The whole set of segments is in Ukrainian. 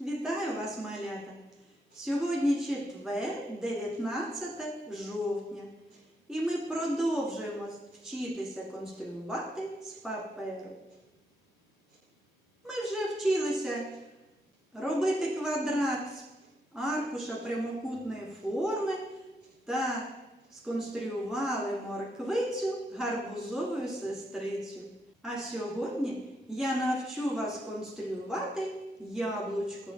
Вітаю вас, малята! Сьогодні четвер, 19 жовтня, і ми продовжуємо вчитися конструювати з паперу. Ми вже вчилися робити квадрат з аркуша прямокутної форми та сконструювали морквицю гарбузовою сестрицю. А сьогодні я навчу вас конструювати яблучко.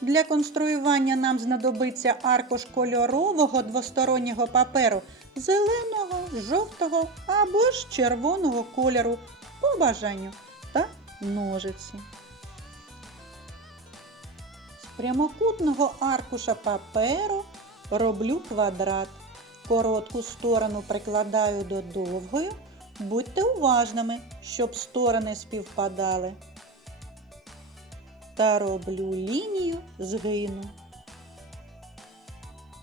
Для конструювання нам знадобиться аркуш кольорового двостороннього паперу зеленого, жовтого або ж червоного кольору по бажанню та ножиці. З прямокутного аркуша паперу роблю квадрат. Коротку сторону прикладаю до довгої. Будьте уважними, щоб сторони співпадали. Та роблю лінію згину.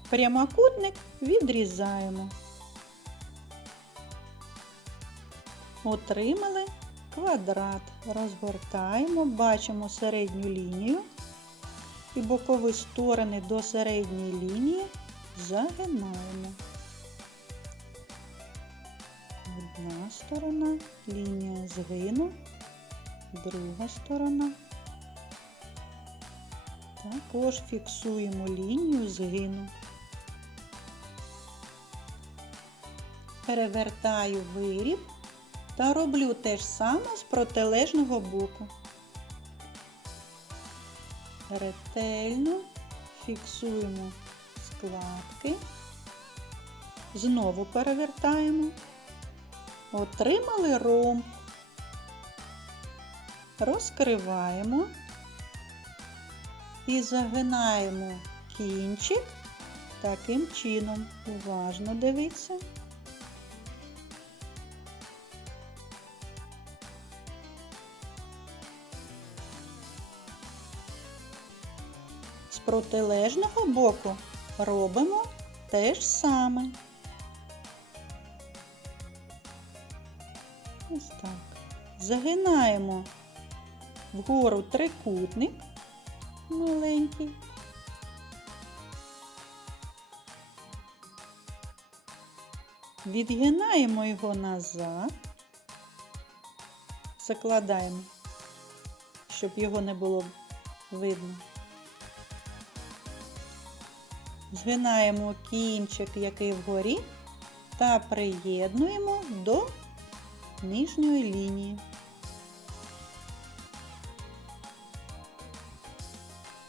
Прямокутник відрізаємо. Отримали квадрат. Розгортаємо, бачимо середню лінію і бокові сторони до середньої лінії загинаємо. Одна сторона, лінія згину, друга сторона. Також фіксуємо лінію згину. Перевертаю виріб та роблю те ж саме з протилежного боку. Ретельно фіксуємо складки, знову перевертаємо. Отримали ромб. Розкриваємо і загинаємо кінчик таким чином. Уважно дивіться. З протилежного боку робимо те ж саме. Ось так. Загинаємо вгору трикутник маленький. Відгинаємо його назад, закладаємо, щоб його не було видно. Згинаємо кінчик, який вгорі, та приєднуємо до нижньої лінії.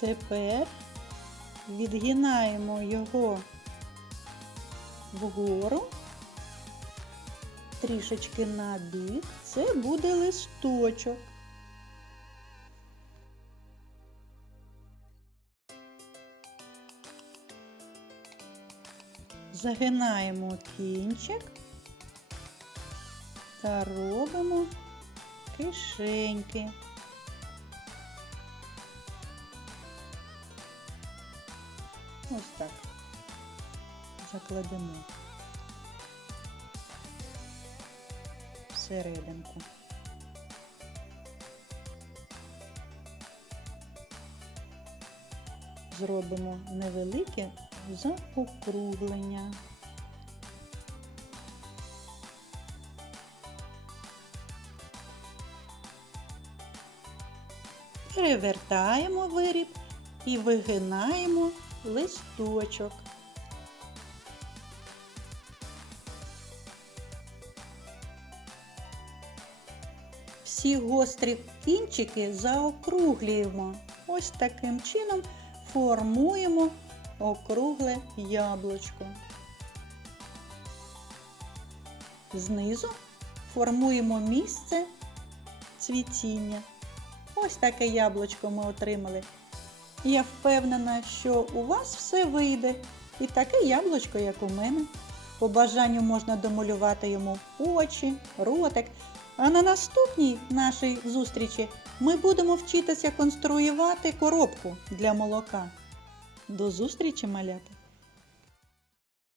Тепер відгинаємо його вгору, трішечки на бік. Це буде листочок. Загинаємо кінчик та робимо кишеньки. Ось так. Закладемо всерединку. Зробимо невелике заокруглення. Перевертаємо виріб і вигинаємо листочок. Всі гострі кінчики заокруглюємо. Ось таким чином формуємо округле яблучко. Знизу формуємо місце цвітіння. Ось таке яблучко ми отримали. Я впевнена, що у вас все вийде. І таке яблучко, як у мене. По бажанню можна домалювати йому очі, ротик. А на наступній нашій зустрічі ми будемо вчитися конструювати коробку для молока. До зустрічі, малята!